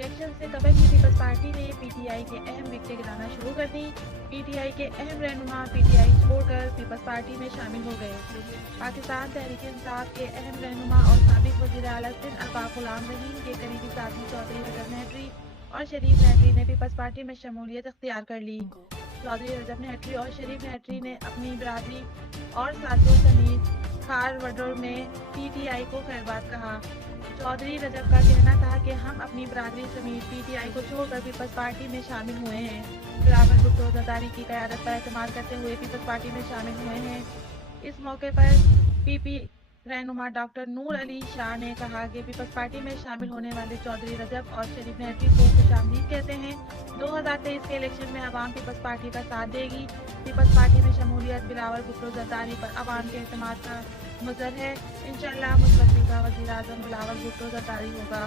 Election से कबल ही peoples party ने पीटीआई के अहम विकेटें गिराना शुरू कर दी। पीटीआई के अहम रहनुमा पीटीआई छोड़कर पीपल्स पार्टी में शामिल हो गए। पाकिस्तान तहरीक इंसाफ के अहम रहनुमा और साबिक वज़ीर आला सिंध अल्ताफ़ ग़ुलाम रहीम के करीबी साथी चौधरी रजब नेहट्री और शरीफ नेहट्री ने पीपल्स पार्टी में शमूलियत इख्तियार कर ली। चौधरी रजब नेहट्री और शरीफ नेहट्री ने अपनी बिरादरी और साथियों समेत खार वडर में पीटीआई को खैरबाद कहा। चौधरी रजब का कहना था कि हम अपनी बिरादरी समेत पीटीआई को छोड़कर पीपल्स पार्टी में शामिल हुए हैं। बिलावल भुट्टो जरदारी की क़यादत पर एतमाद करते हुए पीपल्स पार्टी में शामिल हुए हैं। इस मौके पर पीपी रहनुमा डॉक्टर नूर अली शाह ने कहा कि पीपल्स पार्टी में शामिल होने वाले चौधरी रजब और शरीफ नेहट्री को खुशामदीद कहते हैं। 2023 के इलेक्शन में अवाम पीपल्स पार्टी का साथ देगी। पीपल्स पार्टी में शमूलियत बिलावल भुट्टो जरदारी पर अवाम के एतमाद का मुज़र है। इंशाअल्लाह मुस्तक़बिल का वज़ीर आज़म बिलावल भुट्टो जरदारी होगा।